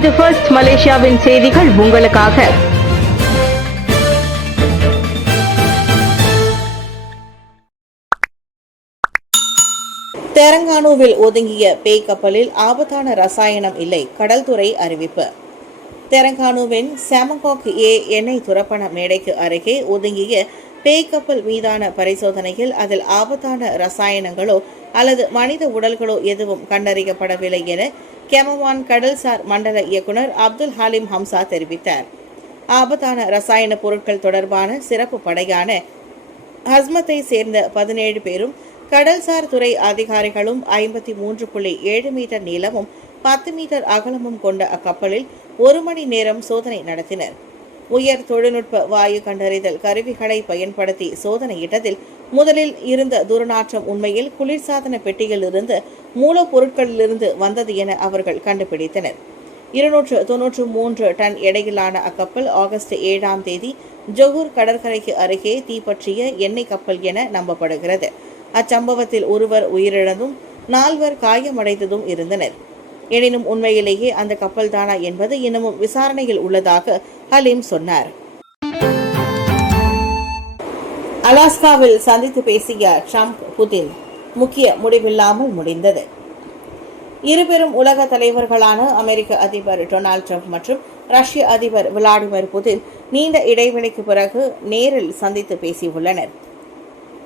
இது ஃபர்ஸ்ட் மலேசியாவின் செய்திகள் உங்களுக்காக. தெலங்கானாவில் ஒதுங்கிய பேய் கப்பலில் ஆபத்தான ரசாயனம் இல்லை, கடல்துறை அறிவிப்பு. தெலங்கானாவின் சாமங்காக் எண்ணெய் துரப்பண மேடைக்கு அருகே ஒதுங்கிய பேய் கப்பல் மீதான பரிசோதனையில் அதில் ஆபத்தான ரசாயனங்களோ அல்லது மனித உடல்களோ எதுவும் கண்டறியப்படவில்லை என கெமவான் கடல்சார் மண்டல இயக்குநர் அப்துல் ஹலீம் ஹம்சா தெரிவித்தார். ஆபத்தான ரசாயன பொருட்கள் தொடர்பான சிறப்பு படையான ஹஸ்மத்தை சேர்ந்த 17 பேரும் கடல்சார் துறை அதிகாரிகளும் 53.7 மீட்டர் நீளமும் 10 மீட்டர் அகலமும் கொண்ட அக்கப்பலில் 1 மணி நேரம் சோதனை நடத்தினர். உயர் தொழில்நுட்ப வாயு கண்டறிதல் கருவிகளை பயன்படுத்தி சோதனையிட்டதில் முதலில் இருந்த துர்நாற்றம் உண்மையில் குளிர்சாதன பெட்டியில் இருந்து மூலப்பொருட்களிலிருந்து வந்தது என அவர்கள் கண்டுபிடித்தனர். 293 டன் எடையிலான அக்கப்பல் ஆகஸ்ட் 7ஆம் தேதி ஜொகூர் கடற்கரைக்கு அருகே தீப்பற்றிய எண்ணெய் கப்பல் என நம்பப்படுகிறது. அச்சம்பவத்தில் ஒருவர் உயிரிழந்தும் 4 காயமடைந்ததும் இருந்தனர். எனினும் உண்மையிலேயே அந்த கப்பல் தானா என்பது இன்னமும் விசாரணையில் உள்ளதாக ஹலீம் சொன்னார். அலாஸ்காவில் சந்தித்து பேசிய ட்ரம்ப் புதின் முக்கிய முடிவில்லாமல் முடிந்தது. இருபெரும் உலக தலைவர்களான அமெரிக்க அதிபர் டொனால்டு ட்ரம்ப் மற்றும் ரஷ்ய அதிபர் விளாடிமிர் புதின் நீண்ட இடைவெளிக்கு பிறகு நேரில் சந்தித்து பேசியுள்ளனர்.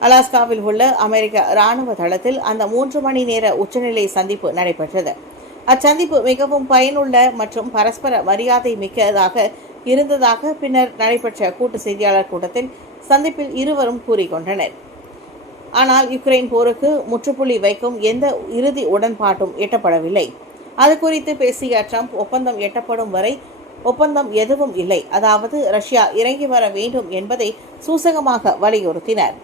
அலாஸ்காவில் உள்ள அமெரிக்க இராணுவ தளத்தில் அந்த 3 மணி நேர உச்சநிலை சந்திப்பு நடைபெற்றது. அச்சந்திப்பு மிகவும் பயனுள்ள மற்றும் பரஸ்பர மரியாதை மிக்கதாக இருந்ததாக பின்னர் நடைபெற்ற கூட்டு செய்தியாளர் கூட்டத்தில் சந்திப்பில் இருவரும் கூறிக்கொண்டனர். ஆனால் யுக்ரைன் போருக்கு முற்றுப்புள்ளி வைக்கும் எந்த இறுதி உடன்பாட்டும் எட்டப்படவில்லை. அது குறித்து பேசிய ட்ரம்ப் ஒப்பந்தம் எட்டப்படும் வரை ஒப்பந்தம் எதுவும் இல்லை, அதாவது ரஷ்யா இறங்கி வர வேண்டும் என்பதை சூசகமாக வலியுறுத்தினார்.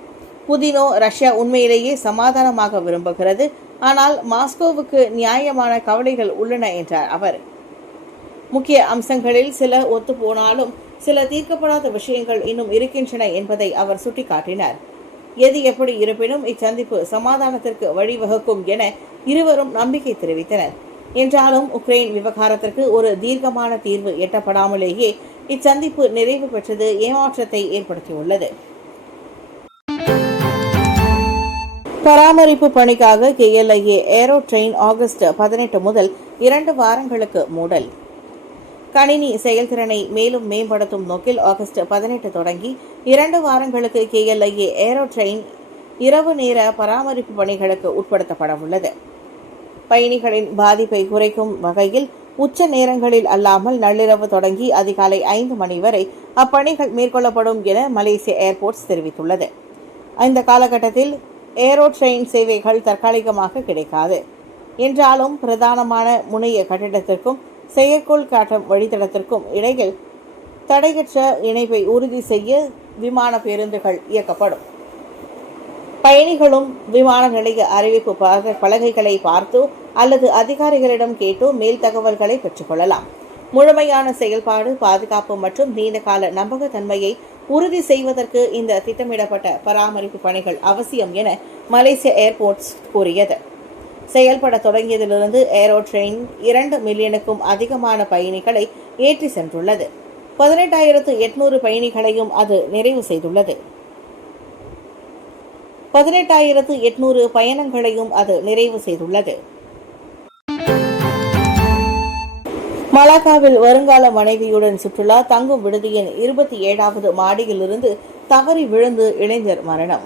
புதினோ ரஷ்யா உண்மையிலேயே சமாதானமாக விரும்புகிறது, ஆனால் மாஸ்கோவுக்கு நியாயமான கவலைகள் உள்ளன என்றார் அவர். முக்கிய அம்சங்களில் சில ஒத்துப்போனாலும் சில தீர்க்கப்படாத விஷயங்கள் இன்னும் இருக்கின்றன என்பதை அவர் சுட்டிக்காட்டினார். எது எப்படி இருப்பினும் இச்சந்திப்பு சமாதானத்திற்கு வழிவகுக்கும் என இருவரும் நம்பிக்கை தெரிவித்தனர். என்றாலும் உக்ரைன் விவகாரத்திற்கு ஒரு தீர்க்கமான தீர்வு எட்டப்படாமலேயே இச்சந்திப்பு நிறைவு பெற்றது ஏமாற்றத்தை ஏற்படுத்தியுள்ளது. பராமரிப்பு பணிக்காக KLIA ஏரோ ட்ரெயின் ஆகஸ்ட் 18 முதல் 2 வாரங்களுக்கு மூடல். கணினி செயல்திறனை மேலும் மேம்படுத்தும் நோக்கில் ஆகஸ்ட் 18 தொடங்கி 2 வாரங்களுக்கு KLIA ஏரோ ட்ரெயின் இரவு நேர பராமரிப்பு பணிகளுக்கு உட்படுத்தப்பட உள்ளது. பயணிகளின் பாதிப்பை குறைக்கும் வகையில் உச்ச நேரங்களில் அல்லாமல் நள்ளிரவு தொடங்கி அதிகாலை 5 மணி வரை அப்பணிகள் மேற்கொள்ளப்படும் என மலேசிய ஏர்போர்ட்ஸ் தெரிவித்துள்ளது. இந்த காலகட்டத்தில் ஏரோ ட்ரெயின் சேவைகள் தற்காலிகமாக கிடைக்காது. என்றாலும் பிரதானமான முனைய கட்டிடத்திற்கும் செயற்கோள் காட்டும் வழித்தடத்திற்கும் இடையில் தடையற்ற இணைப்பை உறுதி செய்ய விமான பேருந்துகள் இயக்கப்படும். பயணிகளும் விமான நிலைய அறிவிப்பு பலகைகளை பார்த்தோ அல்லது அதிகாரிகளிடம் கேட்டோ மேல் தகவல்களை பெற்றுக்கொள்ளலாம். முழுமையான செயல்பாடு, பாதுகாப்பு மற்றும் நீண்டகால நம்பகத்தன்மையை உறுதி செய்வதற்கு இந்த திட்டமிடப்பட்ட பராமரிப்பு பணிகள் அவசியம் என மலேசிய ஏர்போர்ட்ஸ் கூறியது. செயல்பட தொடங்கியதிலிருந்து ஏரோ ட்ரெயின் 2 மில்லியனுக்கும் அதிகமான பயணிகளை ஏற்றி சென்றுள்ளது. 18,800 பயணிகளையும் அது நிறைவு செய்துள்ளது. 18,800 பயணங்களையும் அது நிறைவு செய்துள்ளது. மலாக்காவில் வருங்கால மனைவியுடன் சுற்றுலா தங்கும் விடுதியின் 27வது மாடியிலிருந்து தவறி விழுந்து இளைஞர் மரணம்.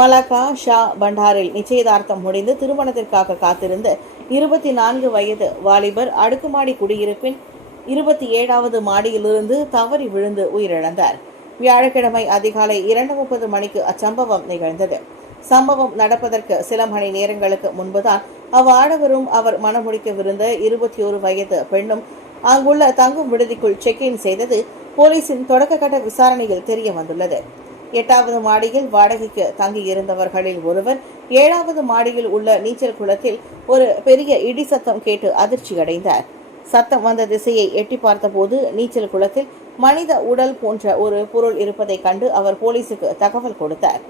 மலாக்கா ஷா பண்டாரில் நிச்சயதார்த்தம் முடிந்து திருமணத்திற்காக காத்திருந்த 24 வயது வாலிபர் அடுக்குமாடி குடியிருப்பின் 27வது மாடியிலிருந்து தவறி விழுந்து உயிரிழந்தார். வியாழக்கிழமை அதிகாலை 2:30 மணிக்கு அச்சம்பவம் நிகழ்ந்தது. சம்பவம் நடப்பதற்கு சில மணி நேரங்களுக்கு முன்புதான் அவ்வாடவரும் அவர் மணமுடிக்கவிருந்த 21 வயது பெண்ணும் அங்குள்ள தங்கும் விடுதிக்குள் செக்இன் செய்தது போலீசின் தொடக்கக்கட்ட விசாரணையில் தெரிய வந்துள்ளது. 8வது மாடியில் வாடகைக்கு தங்கியிருந்தவர்களில் ஒருவர் 7வது மாடியில் உள்ள நீச்சல் குளத்தில் ஒரு பெரிய இடி சத்தம் கேட்டு அதிர்ச்சியடைந்தார். சத்தம் வந்த திசையை எட்டி பார்த்தபோது நீச்சல் குளத்தில் மனித உடல் போன்ற ஒரு பொருள் இருப்பதை கண்டு அவர் போலீசுக்கு தகவல் கொடுத்தார்.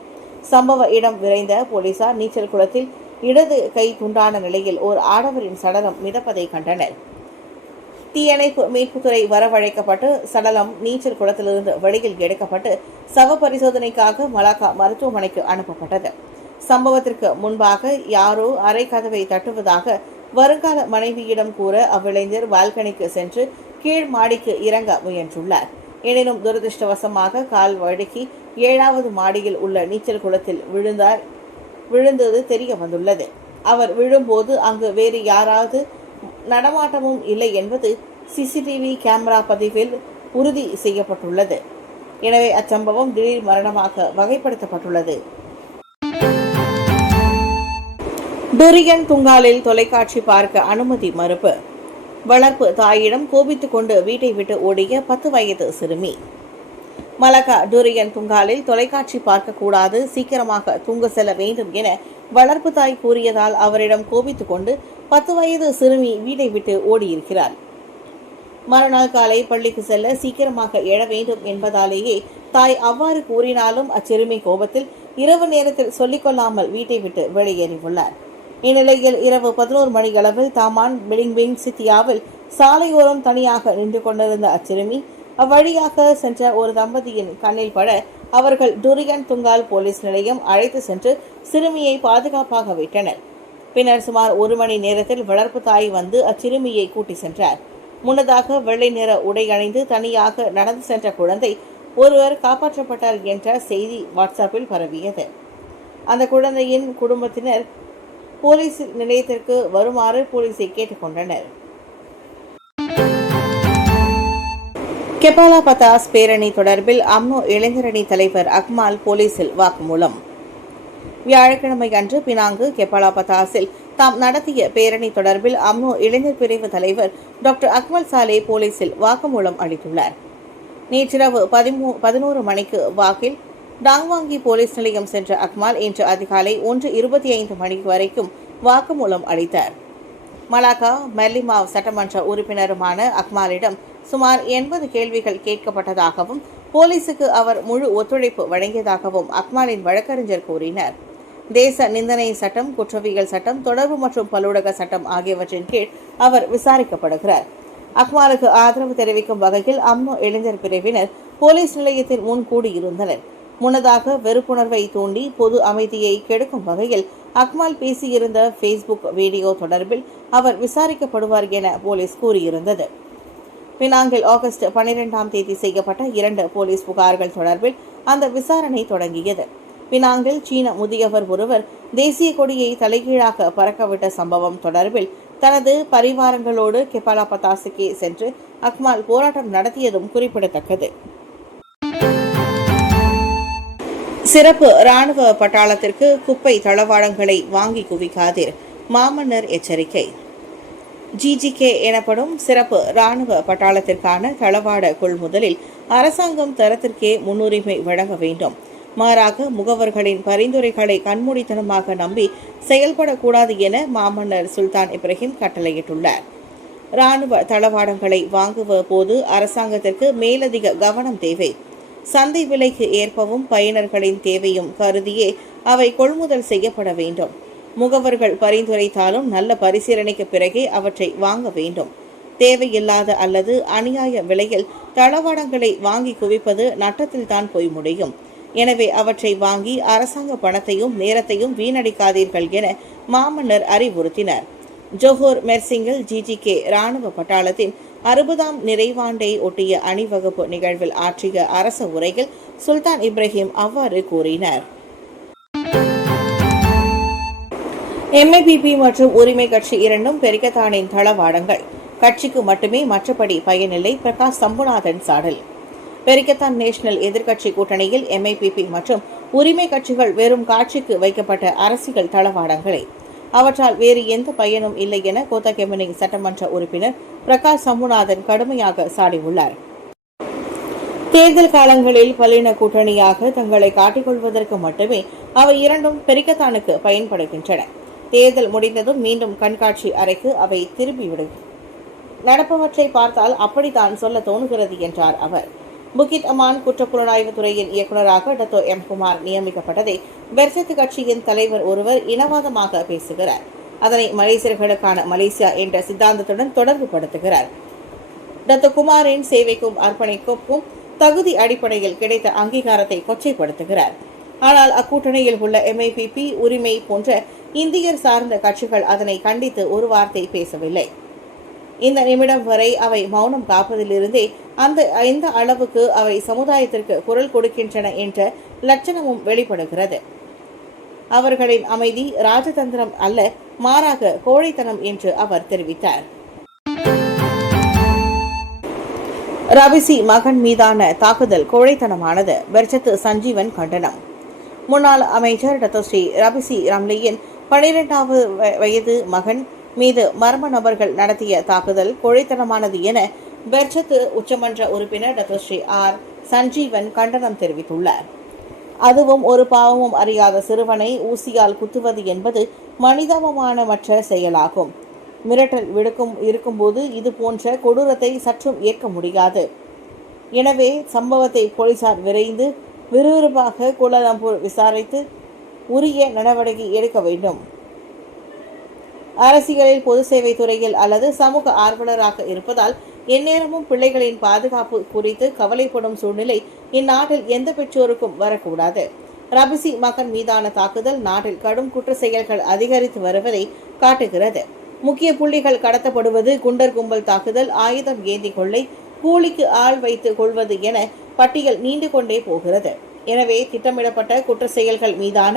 சம்பவ இடம் விரைந்த போலீசார் நீச்சல் குளத்தில் இடது கை துண்டான நிலையில் ஓர் ஆடவரின் சடலம் மிதப்பதை கண்டனர். தீயணைப்பு மீட்புத்துறை வரவழைக்கப்பட்டு சடலம் நீச்சல் குளத்திலிருந்து வெளியில் எடுக்கப்பட்டு சவ பரிசோதனைக்காக மலாக்கா மருத்துவமனைக்கு அனுப்பப்பட்டது. சம்பவத்திற்கு முன்பாக யாரோ அறை கதவை தட்டுவதாக வருங்கால மனைவியிடம் கூற அவ்விளைஞர் பால்கனிக்கு சென்று கீழ் மாடிக்கு இறங்க முயன்றுள்ளார். எனினும் துரதிருஷ்டவசமாக கால் வழுக்கி 7வது மாடியில் உள்ள நீச்சல் குளத்தில் விழுந்தது தெரிய வந்துள்ளது. அவர் விழும்போது அங்கு வேறு யாராவது நடமாட்டமும் இல்லை என்பது சிசிடிவி கேமரா பதிவில் உறுதி செய்யப்பட்டுள்ளது. எனவே அச்சம்பவம் திடீர் மரணமாக வகைப்படுத்தப்பட்டுள்ளது. டுரியன் துங்காலில் தொலைக்காட்சி பார்க்க அனுமதி மறுப்பு. வளர்ப்பு தாயிடம் கோபித்துக் கொண்டு வீட்டை விட்டு ஓடிய 10 வயது சிறுமி. மலாக்கா டுரியன் துங்காலில் தொலைக்காட்சி பார்க்கக்கூடாது, சீக்கிரமாக தூங்க செல்ல வேண்டும் என வளர்ப்பு தாய் கூறியதால் அவரிடம் கோபித்துக் கொண்டு 10 வயது சிறுமி வீட்டை விட்டு ஓடியிருக்கிறார். மறுநாள் காலை பள்ளிக்கு செல்ல சீக்கிரமாக எழ வேண்டும் என்பதாலேயே தாய் அவ்வாறு கூறினாலும் அச்சிறுமி கோபத்தில் இரவு நேரத்தில் சொல்லிக்கொள்ளாமல் வீட்டை விட்டு வெளியேறியுள்ளார். இந்நிலையில் இரவு 11 மணியளவில் தாமான் பிலிங்பிங் சித்தியாவில் சாலையோரம் தனியாக நின்று கொண்டிருந்த அச்சிறுமி அவ்வழியாக சென்ற ஒரு தம்பதியின் கண்ணில் பட அவர்கள் டுரியன் துங்கால் போலீஸ் நிலையம் அழைத்து சென்று சிறுமியை பாதுகாப்பாக விட்டனர். பின்னர் சுமார் 1 மணி நேரத்தில் வளர்ப்பு தாய் வந்து அச்சிறுமியை கூட்டி சென்றார். முன்னதாக வெள்ளை நிற உடை அணிந்து தனியாக நடந்து சென்ற குழந்தை ஒருவர் காப்பாற்றப்பட்டார் என்ற செய்தி வாட்ஸ்அப்பில் பரவியது. அந்த குழந்தையின் குடும்பத்தினர் போலீஸ் நிலையத்திற்கு வருமாறு போலீசை கேட்டுக்கொண்டனர். கெபாலா பத்தாஸ் பேரணி தொடர்பில் அம்னோ இளைஞரணி தலைவர் அக்மால் போலீசில் வாக்குமூலம். வியாழக்கிழமை அன்று பினாங்கு கெபாலா பத்தாஸில் தாம் நடத்திய பேரணி தொடர்பில் அம்னோ இளைஞர் பிரிவு தலைவர் டாக்டர் அக்மல் சாலே போலீசில் வாக்குமூலம் அளித்துள்ளார். நேற்றிரவு 11 மணிக்கு வாக்கில் டாங்வாங்கி போலீஸ் நிலையம் சென்ற அக்மால் இன்று அதிகாலை 1:25 மணி வரைக்கும் வாக்குமூலம் அளித்தார். மலாக்கா மெர்லிமாவ் சட்டமன்ற உறுப்பினருமான அக்மாலிடம் சுமார் 80 கேள்விகள் கேட்கப்பட்டதாகவும் போலீசுக்கு அவர் முழு ஒத்துழைப்பு வழங்கியதாகவும் அக்மாலின் வழக்கறிஞர் கூறினார். தேச நிந்தனை சட்டம், குற்றவியல் சட்டம், தொடர்பு மற்றும் பல்லூடக சட்டம் ஆகியவற்றின் கீழ் அவர் விசாரிக்கப்படுகிறார். அக்மாலுக்கு ஆதரவு தெரிவிக்கும் வகையில் அம்னோ இளைஞர் பிரிவினர் போலீஸ் நிலையத்தில் முன் கூடியிருந்தனர். முன்னதாக வெறுப்புணர்வை தூண்டி பொது அமைதியை கெடுக்கும் வகையில் அக்மால் பேசியிருந்த ஃபேஸ்புக் வீடியோ தொடர்பில் அவர் விசாரிக்கப்படுவார் என போலீஸ் கூறியிருந்தது. பினாங்கில் ஆகஸ்ட் 12ஆம் தேதி செய்யப்பட்ட 2 போலீஸ் புகார்கள் தொடர்பில் அந்த விசாரணை தொடங்கியது. பினாங்கில் சீன முதியவர் ஒருவர் தேசிய கொடியை தலைகீழாக பறக்கவிட்ட சம்பவம் தொடர்பில் தனது பரிவாரங்களோடு கெபாலா பத்தாஸுக்கே சென்று அக்மால் போராட்டம் நடத்தியதும் குறிப்பிடத்தக்கது. சிறப்பு ராணுவ பட்டாளத்திற்கு குப்பை தளவாடங்களை வாங்கி குவிக்காதீர், மாமன்னர் எச்சரிக்கை. ஜிஜிகே எனப்படும் சிறப்பு ராணுவ பட்டாளத்திற்கான தளவாட கொள்முதலில் அரசாங்கம் தரத்திற்கே முன்னுரிமை வழங்க வேண்டும். மாறாக முகவர்களின் பரிந்துரைகளை கண்மூடித்தனமாக நம்பி செயல்படக்கூடாது என மாமன்னர் சுல்தான் இப்ராஹிம் கட்டளையிட்டுள்ளார். ராணுவ தளவாடங்களை வாங்குவ போது அரசாங்கத்திற்கு மேலதிக கவனம் தேவை. சந்தை விலைக்கு ஏற்பவும் பயனர்களின் தேவையும் கருதியே அவை கொள்முதல் செய்யப்பட வேண்டும். முகவர்கள் பரிந்துரைத்தாலும் நல்ல பரிசீலனைக்கு பிறகே அவற்றை வாங்க வேண்டும். தேவையில்லாத அல்லது அநியாய விலையில் தளவாடங்களை வாங்கி குவிப்பது நட்டத்தில்தான் போய் முடியும். எனவே அவற்றை வாங்கி அரசாங்க பணத்தையும் நேரத்தையும் வீணடிக்காதீர்கள் என மாமன்னர் அறிவுறுத்தினார். ஜோஹர் மெர்சிங்கில் ஜிஜிகே ராணுவ பட்டாளத்தின் 60ஆம் நிறைவாண்டை ஒட்டிய அணிவகுப்பு நிகழ்வில் ஆற்றிய அரச உரையில் சுல்தான் இப்ராஹிம் அவ்வாறு கூறினார். எம்ஐபிபி மற்றும் உரிமை கட்சி இரண்டும் பெரிக்கத்தானின் தளவாடங்கள். கட்சிக்கு மட்டுமே, மற்றபடி பயனில்லை. பிரகாஷ் சம்புநாதன் சாடல். பெரிக்கத்தான் நேஷனல் எதிர்க்கட்சி கூட்டணியில் எம்ஐபிபி மற்றும் உரிமை கட்சிகள் வெறும் காட்சிக்கு வைக்கப்பட்ட அரசியல் தளவாடங்களே. அவற்றால் வேறு எந்த பயனும் இல்லை என கோத்தகெமனி சட்டமன்ற உறுப்பினர் பிரகாஷ் சம்புநாதன் கடுமையாக சாடியுள்ளார். தேர்தல் காலங்களில் பல்லின கூட்டணியாக தங்களை காட்டிக்கொள்வதற்கு மட்டுமே அவை இரண்டும் பெரிக்கத்தானுக்கு பயன்படுகின்றன. தேர்தல் முடிந்ததும் மீண்டும் கண்காட்சி அறைக்கு அவை திரும்பிவிடும். நடப்பவற்றை பார்த்தால் அப்படித்தான் சொல்ல தோணுகிறது என்றார் அவர். புகித் அமான் குற்றப்புலனாய்வு துறையின் இயக்குநராக டத்தோ எம் குமார் நியமிக்கப்பட்டதை பெர்சத் கட்சியின் தலைவர் ஒருவர் இனவாதமாக பேசுகிறார். அதனை மலேசியர்களுக்கான மலேசியா என்ற சித்தாந்தத்துடன் தொடர்பு படுத்துகிறார். டாக்டர் குமாரின் சேவைக்கும் அர்ப்பணிப்புக்கும் தகுதி அடிப்படையில் கிடைத்த அங்கீகாரத்தை கொச்சைப்படுத்துகிறார். ஆனால் அக்கூட்டணியில் உள்ள MIPP, உரிமை போன்ற இந்தியர் சார்ந்த கட்சிகள் அதனை கண்டித்து ஒரு வார்த்தை பேசவில்லை. இந்த நிமிடம் வரை அவை மௌனம் காப்பதிலிருந்தே எந்த அளவுக்கு அவை சமுதாயத்திற்கு குரல் கொடுக்கின்றன என்ற லட்சணமும் வெளிப்படுகிறது. அவர்களின் அமைதி ராஜதந்திரம் அல்ல, மாறாக கோழைத்தனம் என்று அவர் தெரிவித்தார். ரபிசி மகன் மீதான தாக்குதல் கோழைத்தனமானது, பெர்சத்து சஞ்சீவன் கண்டனம். முன்னாள் அமைச்சர் டாக்டர் ஸ்ரீ ரபிசி ராம்லியின் 12வது வயது மகன் மீது மர்ம நபர்கள் நடத்திய தாக்குதல் கோழைத்தனமானது என பெர்சத்து உச்சமன்ற உறுப்பினர் டாக்டர் ஸ்ரீ ஆர் சஞ்சீவன் கண்டனம் தெரிவித்துள்ளார். அதுவும் ஒரு பாவமும் அறியாத சிறுவனை ஊசியால் குத்துவது என்பது மனிதாபமானமற்ற செயலாகும். மிரட்டல் இருக்கும்போது இது போன்ற கொடூரத்தை சற்றும் ஏற்க முடியாது. எனவே சம்பவத்தை போலீசார் விரைந்து விறுவிறுப்பாக கோலாலம்பூர் விசாரித்து உரிய நடவடிக்கை எடுக்க வேண்டும். அரசியலில் பொது சேவை துறையில் அல்லது சமூக ஆர்வலராக இருப்பதால் எந்நேரமும் பிள்ளைகளின் பாதுகாப்பு குறித்து கவலைப்படும் சூழ்நிலை இந்நாட்டில் எந்த பெற்றோருக்கும் வரக்கூடாது. ரபிசி மகன் மீதான தாக்குதல் நாட்டில் கடும் குற்ற செயல்கள் அதிகரித்து வருவதை காட்டுகிறது. முக்கிய புள்ளிகள் கடத்தப்படுவது, குண்டர் கும்பல் தாக்குதல், ஆயுதம் ஏந்தி கொள்ளை, கூலிக்கு ஆள் வைத்து கொள்வது என பட்டியல் நீண்டு கொண்டே போகிறது. எனவே திட்டமிடப்பட்ட குற்ற செயல்கள் மீதான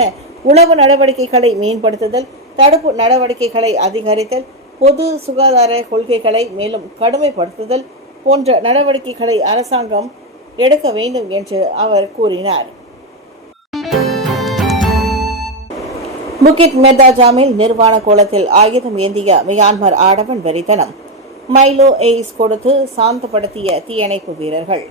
உளவு நடவடிக்கைகளை மேம்படுத்துதல், தடுப்பு நடவடிக்கைகளை அதிகரித்தல், பொது சுகாதார கொள்கைகளை மேலும் கடுமைப்படுத்துதல் போன்ற நடவடிக்கைகளை அரசாங்கம் எடுக்க வேண்டும் என்று அவர் கூறினார். புக்கிட் மெதாஜாமில் நிர்வாண கோலத்தில் ஆயுதம் ஏந்திய மியான்மர் ஆடவன் வெறித்தனம். மைலோ எய்ஸ் கொடுத்து சாந்தப்படுத்திய தீயணைப்பு வீரர்கள்.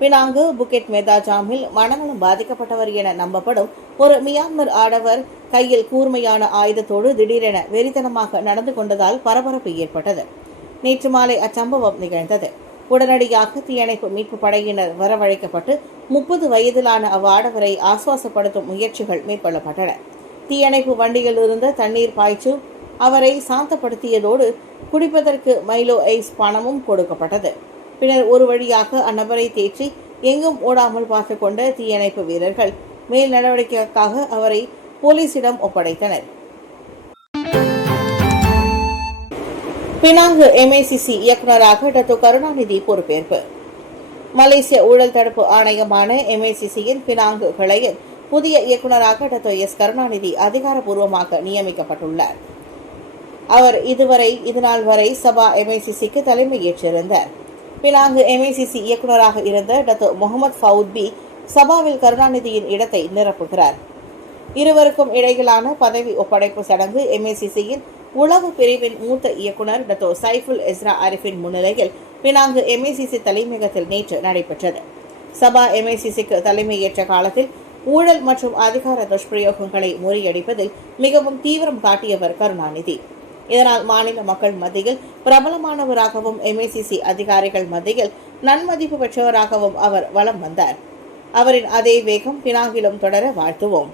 பினாங்கு புக்கிட் மெதாஜாமில் மனநலம் பாதிக்கப்பட்டவர் என நம்பப்படும் ஒரு மியான்மர் ஆடவர் கையில் கூர்மையான ஆயுதத்தோடு திடீரென வெறித்தனமாக நடந்து கொண்டதால் பரபரப்பு ஏற்பட்டது. நேற்று மாலை அச்சம்பவம் நிகழ்ந்தது. உடனடியாக தீயணைப்பு மீட்பு படையினர் வரவழைக்கப்பட்டு 30 வயதிலான அவ்வாடவரை ஆசுவாசப்படுத்தும் முயற்சிகள் மேற்கொள்ளப்பட்டன. தீயணைப்பு வண்டியில் இருந்த தண்ணீர் பாய்ச்சு அவரை சாந்தப்படுத்தியதோடு குடிப்பதற்கு மைலோ ஐஸ் பணமும் கொடுக்கப்பட்டது. பின்னர் ஒரு வழியாக அந்நபரை தேற்றி எங்கும் ஓடாமல் பார்த்து கொண்ட தீயணைப்பு வீரர்கள் மேல் நடவடிக்கைக்காக அவரை போலீசிடம் ஒப்படைத்தனர். பினாங்கு MICC இயக்குநராக டாக்டர் கருணாநிதி பொறுப்பேற்பு. மலேசிய ஊழல் தடுப்பு ஆணையமான MICCயின் பினாங்கு கிளையின் புதிய இயக்குநராக டாக்டர் S கருணாநிதி அதிகாரப்பூர்வமாக நியமிக்கப்பட்டுள்ளார். அவர் இதுநாள் வரை சபா MICCக்கு தலைமை ஏற்றிருந்தார். பினாங்கு MICC இயக்குநராக இருந்த டாக்டர் முகமது ஃபவுத் பி சபாவில் கருணாநிதியின் இடத்தை நிரப்புகிறார். இருவருக்கும் இடையிலான பதவி ஒப்படைப்பு சடங்கு MICCயின் உளவு பிரிவின் மூத்த இயக்குநர் டாக்டர் சைஃபுல் எஸ்ரா அரிஃபின் முன்னிலையில் பினாங்கு MICC தலைமையகத்தில் நேற்று நடைபெற்றது. சபா MICCக்கு தலைமையேற்ற காலத்தில் ஊழல் மற்றும் அதிகார துஷ்பிரயோகங்களை முறியடிப்பதில் மிகவும் தீவிரம் காட்டியவர் கருணாநிதி. இதனால் மாநில மக்கள் மத்தியில் பிரபலமானவராகவும் MICC அதிகாரிகள் மத்தியில் நன்மதிப்பு பெற்றவராகவும் அவர் வலம் வந்தார். அவரின் அதே வேகம் பினாங்கிலும் தொடர வாழ்த்துவோம்.